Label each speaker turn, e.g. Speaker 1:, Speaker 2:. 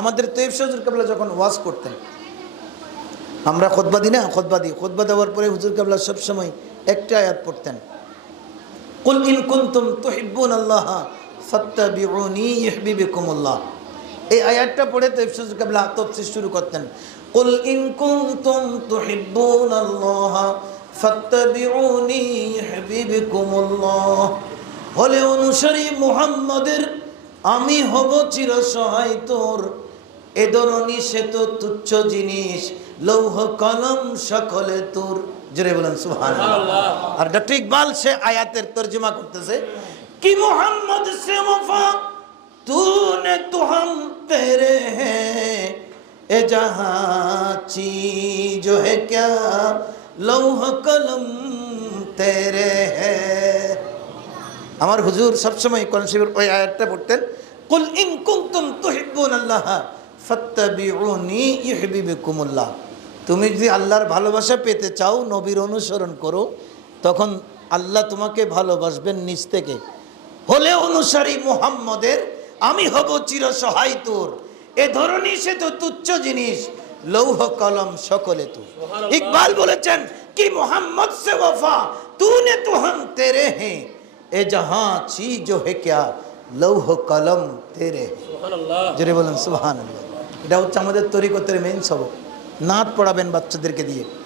Speaker 1: আমাদের তৈব সজুর কাবলা যখন ওয়াজ করতেন, আমরা খোদবা দিই না? খোদবা দিই। খোদবা দেওয়ার পরে হুজুর কাবলা সবসময় একটা আয়াত পড়তেন। কুল ইন কুনতুম তুহিব্বুন আল্লাহ ফাত্তাবিউনি ইউহিব্বুকুমুল্লাহ। এই আয়াতটা পড়ে তৈব সজুর কাবলা তফসির শুরু করতেন। কুল ইন কুনতুম তুহিব্বুন আল্লাহ ফাত্তাবিউনি ইউহিব্বুকুমুল্লাহ। হলে অনুসারী মুহাম্মাদের আমি হব চির সহায় তোর। এ ধরনী সে তো তুচ্ছ জিনিস। লৌহ কলম সকলে তোর। জোরে বলেন সুহান আর ডক্টর ইকবাল সে আয়াতের তর্জমা করতেছে কি মোহাম্মদ সে মুফা? তুনে তোহাম তেরে এ জাহা চীজ হে ক্যা? লৌহ কলম তেরে হ্যাঁ আমার হুজুর সবসময় কোরআন শরীফের ওই আয়াতটা পড়তেন কুল ইন কুনতুম তুহিব্বুন আল্লাহ ফাত্তাবিউনি ইউহিব্বুকুমুল্লাহ তুমি যদি আল্লাহর ভালোবাসা পেতে চাও নবীর অনুসরণ করো তখন আল্লাহ তোমাকে ভালোবাসবেন নিজ থেকে। হলে অনুসারী মুহাম্মদের আমি হব চিরসহায় তোর। এ ধরনই সে তো তুচ্ছ জিনিস লৌহ কলম সকলে তু। ইকবাল বলেছেন কি মোহাম্মদ সে ওফা তু নে তো হম তেরে হ্যাঁ এ জাহা চিজ হে ক্যা লৌহ কলম তেরে। জোরে বলেন সুহান এটা হচ্ছে আমাদের তরিকতের মেন সব নাত পড়াবেন বাচ্চাদেরকে দিয়ে।